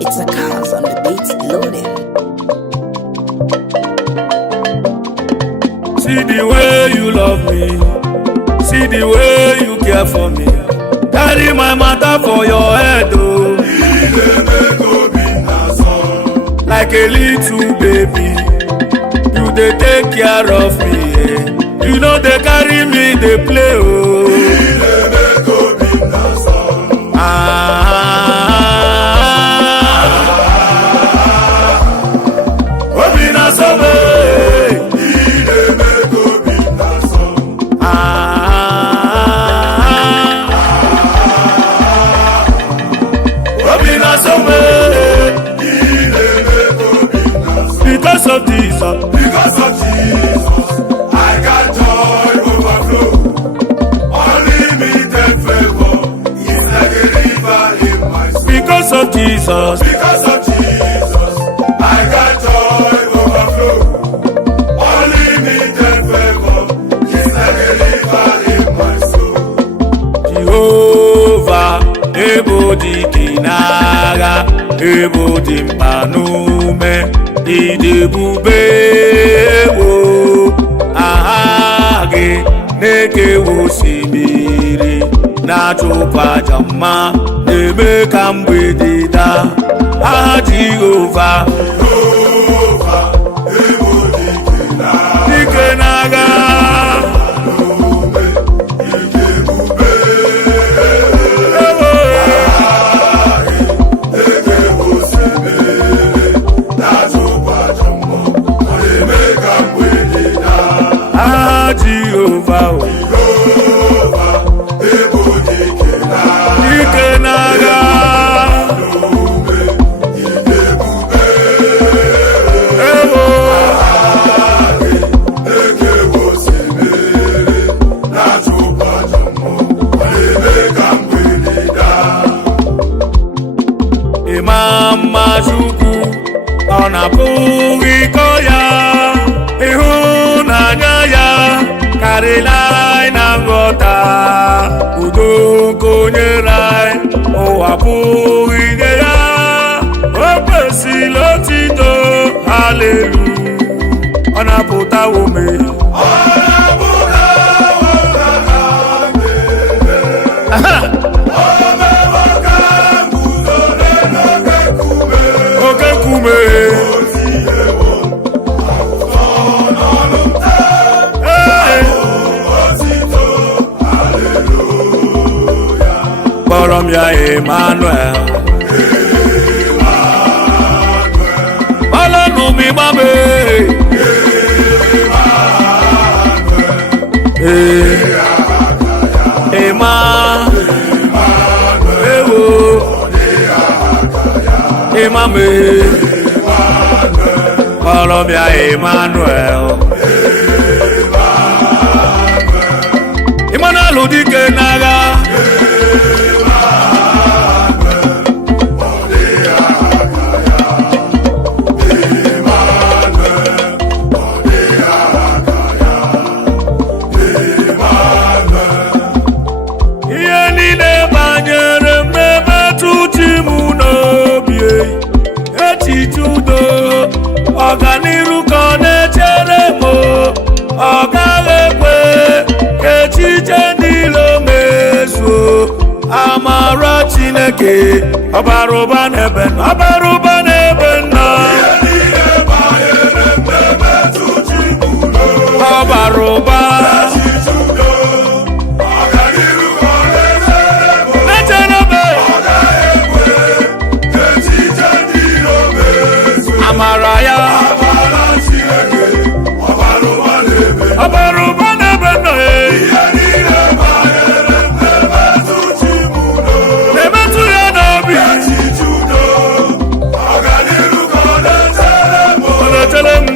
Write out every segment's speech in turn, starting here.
It's a cause on the beats loading. See the way you love me, see the way you care for me. Carry my matter for your head, oh. Like a little baby, you dey take care of me, yeah. You know they carry me, they play, oh. Obi na so way. Obi na so way. Because of Jesus, I got joy overflow. Unlimited favor is like a river in my soul. because of Jesus, I got joy overflow. Unlimited favor is like a river in my soul. Jehovah, ebo dike n'agha, ebo dị mkpa n'ume, idebube ewo, aha gị na-ekewa osimiri, na-achụpụ aja mma, na-eme ka mgbede daa. Aha Jehova, dike n'agha, aha Jehova, dike n'agha, ewo, ịma mma Chukwu, ọ na-apụghị ịkọ ya, ịhụnanya ya karịrị anyị na nghọta, udo nke o nyere anyị ụwa pụghị inye ya, o kwesịrị otito, halelu, ọ na-apụtawo mmehie. Oke nkume, kpọrọ m ya Emmanuel, ọlọ́nu mi gbá mi, Emma, ewo, Emma mi, kpọrọ m ya Emmanuel, Emmanuel dike n'agha. Ihe niile banyere m na-emetụ chi m n'obi, echiche udo, ọganiru ka ọ na-echere m, ọ gaghị ekwe ka echiche niile mezuo. Amara Chineke ọbara ụba n'ebe nọ, ọbara ụba amara ya, ọbara ụba n'ebe nọ, na-emetụ ya n'obi, ọ na-echere m,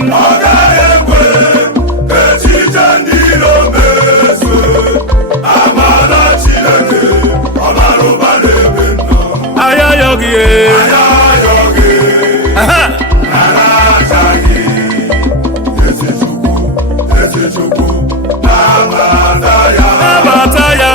aya yọghị nabata ya,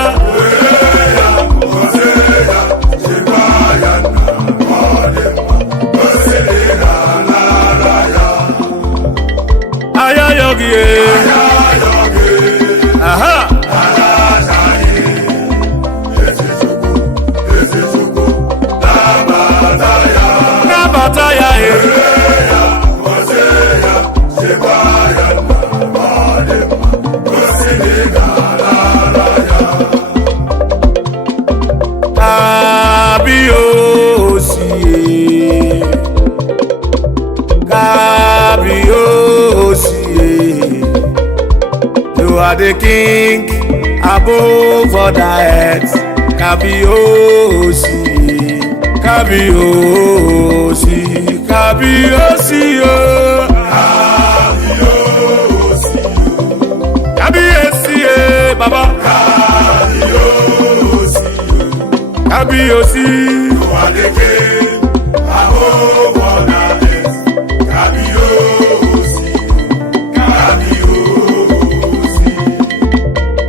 are the king above other heads. Kabiyesi, Kabiyesi, Kabiyesi, oh. Kabiyesi, Baba. Kabiyesi, you are the king above all names. Kabiyesi, Kabiyesi.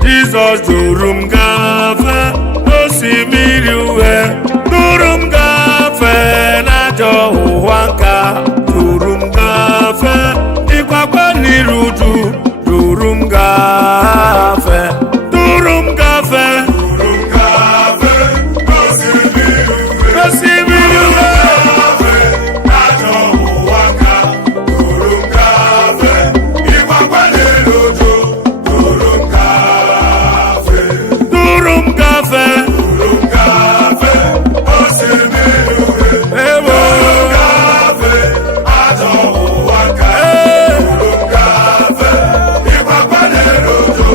Jesus durum gafe, osimiri uwe, durum gafe, n'ajọ ụwa nka, durum gafe, ịkwakwa n'iruju, durum gafe, durum gafe, Durum gafe, osimiri uwe, n'ajọ ụwa nka. Durum gafe, ịkwakwa n'eluju. Durum gafe, durum gafe, durum gafe, osimiri uhie. ewo, Gafe, ajọ ụwa nka. Durum gafe, ịkwakwa n'eluju.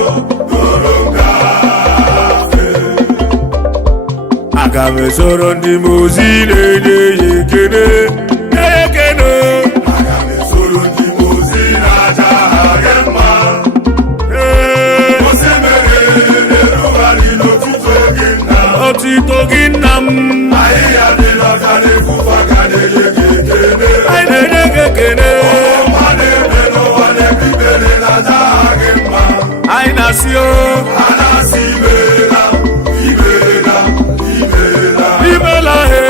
Durum gafe. aga m esoro ndị mozi na-enye ya ekele, ekele. Aga m esoro ndị mozi na-aja ha gị mma. Ee, Osimiri na-erugharị n'otuto gị nna. otito gị nna m, Ahịhịa dị n'ọka na-efufe aka na-enye gị ekele. anyị na-enye gị ekele. Ọma na-eme n'ụwa na-ebibere na-aja ha gị mma. Anyị na-asị o, A na-asị imeela, imeela, imeela. imela he,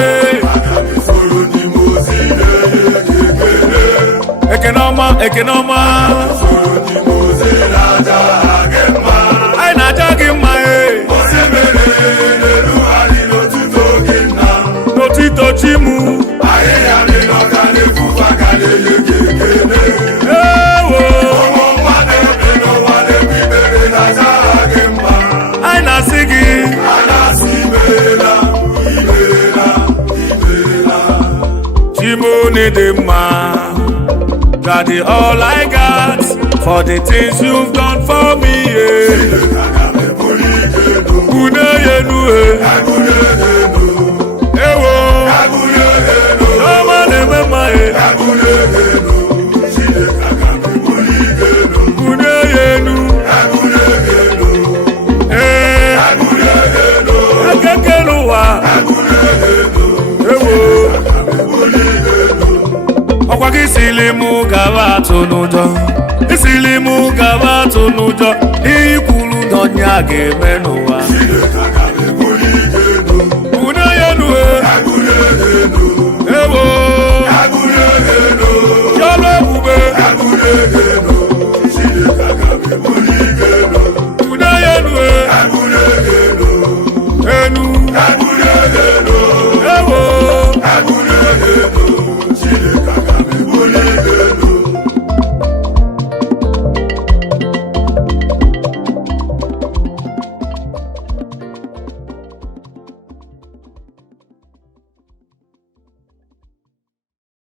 Aga m esoro ndị mozi na-enye gị ekele. ekene ọma, ekene ọma, Soro ndị mozi na-aja ha gị mma. anyị na-aja gị mma he, Osimiri na-erugharị n'otuto gị nna. n'otito chi mụ, Ahịhịa dị n'ọka na-efufe aka na-enye gị ekele. ewo, Ụmụ mmadụ ebe n'ụwa na-ebibere na-aja ha gị mma. anyị na-asị gị, A na-asị imeela, imeela, imeela. Chimoni dị mma. You are the all I got for the things you've done for me. Yeah. Aga m ebuli ike elu, Une yenu he, ebuli elu, ewo, ebuli elu, ọma na-eme mma he, ebuli elu. Chineke aga m ebuli ike elu, une yenu, ebuli elu, ee, ebuli elu, ekeke n'ụwa, ebuli elu. ewo, Aga m ebuli ike elu. ọkwa gị sili mụ gaba atụ n'ụjọ, isili mụ gaba atụ n'ụjọ, n'ihi kwuru na onye a ga-eme n'ụwa.